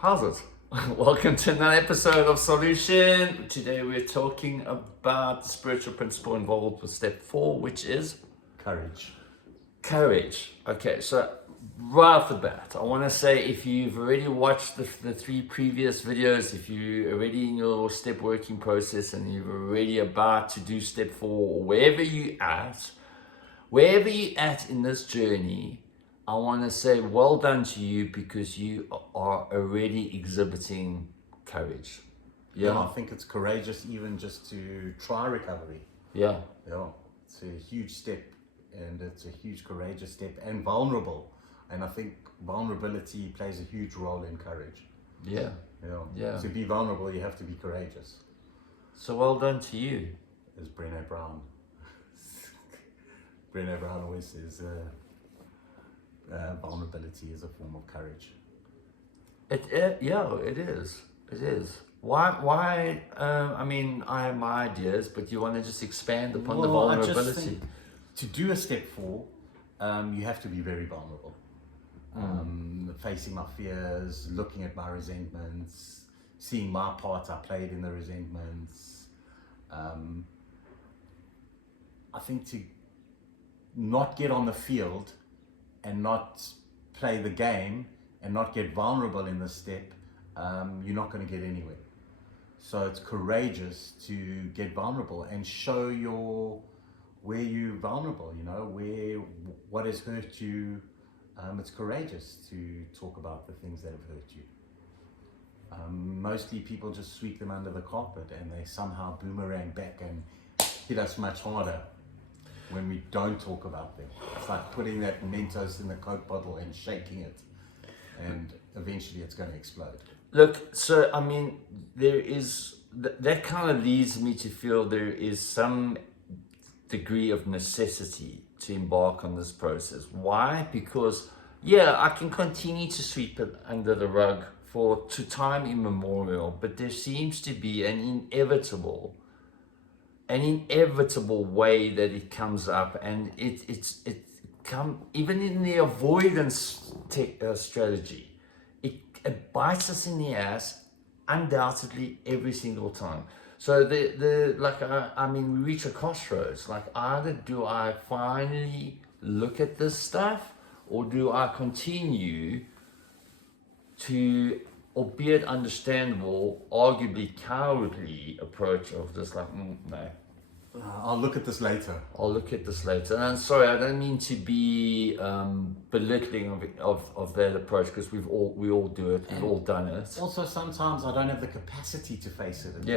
How's it? Welcome to another episode of Solution. Today we're talking about the spiritual principle involved with step 4, which is Courage. courage. Okay, so right off the bat, I want to say if you've already watched the 3 previous videos, if you're already in your step working process and you're already about to do step 4, or wherever you're at in this journey, I want to say well done to you because you are already exhibiting courage. Yeah, I think it's courageous even just to try recovery. Yeah. Yeah, it's a huge step, and it's a huge courageous step and vulnerable. And I think vulnerability plays a huge role in courage. Yeah. Yeah. To be vulnerable, you have to be courageous. So well done to you. As Brené Brown. Brené Brown always says vulnerability is a form of courage. It is. It is. Why? I mean, I have my ideas, but you want to just expand upon the vulnerability. I just think to do a step 4, you have to be very vulnerable. Facing my fears, looking at my resentments, seeing my part I played in the resentments. I think to not get on the field and not play the game and not get vulnerable in this step, you're not going to get anywhere. So it's courageous to get vulnerable and show where you're vulnerable, what has hurt you. It's courageous to talk about the things that have hurt you. Mostly people just sweep them under the carpet and they somehow boomerang back and hit us much harder when we don't talk about them. It's like putting that Mentos in the Coke bottle and shaking it, and eventually it's going to explode. Look, so I mean, there is that kind of leads me to feel there is some degree of necessity to embark on this process. Why? Because I can continue to sweep it under the rug to time immemorial, but there seems to be an inevitable way that it comes up, and even in the avoidance strategy, it bites us in the ass undoubtedly every single time. So we reach a crossroads. Like, either do I finally look at this stuff, or do I continue to, albeit understandable, arguably cowardly approach of this, no. I'll look at this later. And I'm sorry, I don't mean to be belittling of that approach, because we all do it. We've all done it. Also, sometimes I don't have the capacity to face it. Point.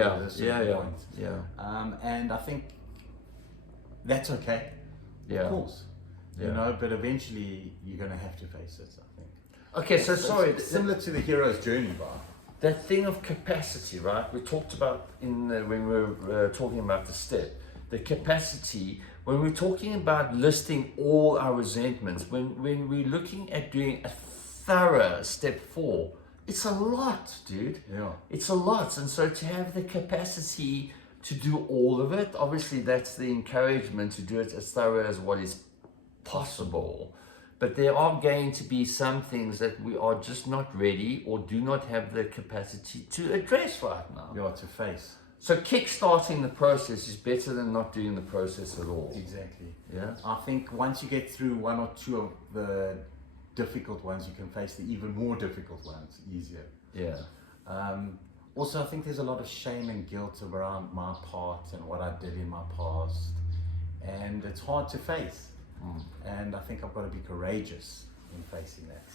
And I think that's okay. Yeah. Of course. But eventually you're going to have to face it, I think. Okay, so sorry. Similar to the hero's journey, bar. That thing of capacity, right? We talked about when we were talking about the step. The capacity, when we're talking about listing all our resentments, when we're looking at doing a thorough step 4, it's a lot, dude. Yeah. It's a lot. And so to have the capacity to do all of it, obviously that's the encouragement to do it as thorough as what is possible. But there are going to be some things that we are just not ready or do not have the capacity to address right now. Yeah, to face. So kick-starting the process is better than not doing the process at all. Exactly. Yeah. I think once you get through 1 or 2 of the difficult ones, you can face the even more difficult ones easier. Yeah. Also, I think there's a lot of shame and guilt around my part and what I did in my past. And it's hard to face. And I think I've got to be courageous in facing that.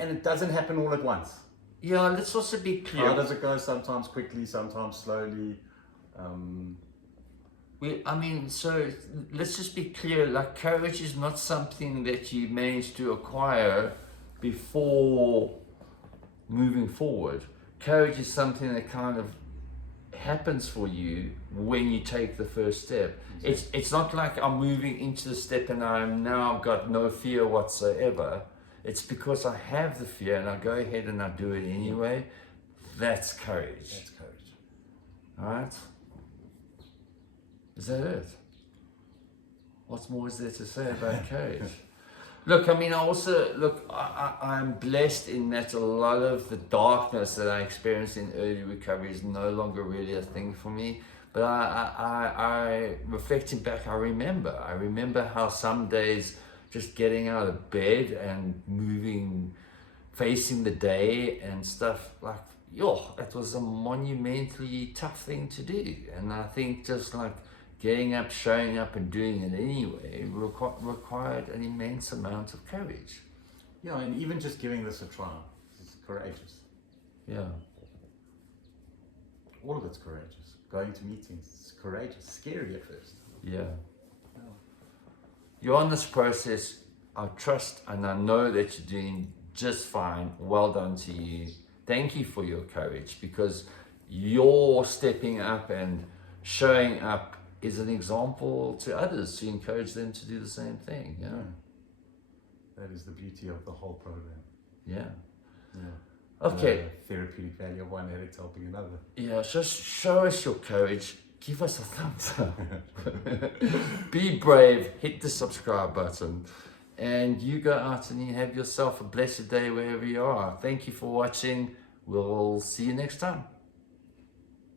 And it doesn't happen all at once. Yeah, let's also be clear. How does it go? Sometimes quickly, sometimes slowly. So let's just be clear, like, courage is not something that you manage to acquire before moving forward. Courage is something that kind of happens for you when you take the first step. Exactly. It's not like I'm moving into the step and I've got no fear whatsoever. It's because I have the fear and I go ahead and I do it anyway. That's courage. That's courage. All right? Is that it? What more is there to say about courage? Look, I mean, I'm blessed in that a lot of the darkness that I experienced in early recovery is no longer really a thing for me. But I reflecting back, I remember how some days just getting out of bed and moving, facing the day and stuff like, yo, it was a monumentally tough thing to do. And I think just like getting up, showing up and doing it anyway required an immense amount of courage. Yeah, and even just giving this a try is courageous. Yeah. All of it's courageous. Going to meetings is courageous. Scary at first. Yeah. You're on this process. I trust and I know that you're doing just fine. Well done to you. Thank you for your courage, because you're stepping up and showing up is an example to others to encourage them to do the same thing. Yeah. That is the beauty of the whole program. Yeah. Yeah. Okay. The therapeutic value of one addict helping another. Yeah, just show us your courage. Give us a thumbs up. Be brave. Hit the subscribe button. And you go out and you have yourself a blessed day wherever you are. Thank you for watching. We'll see you next time.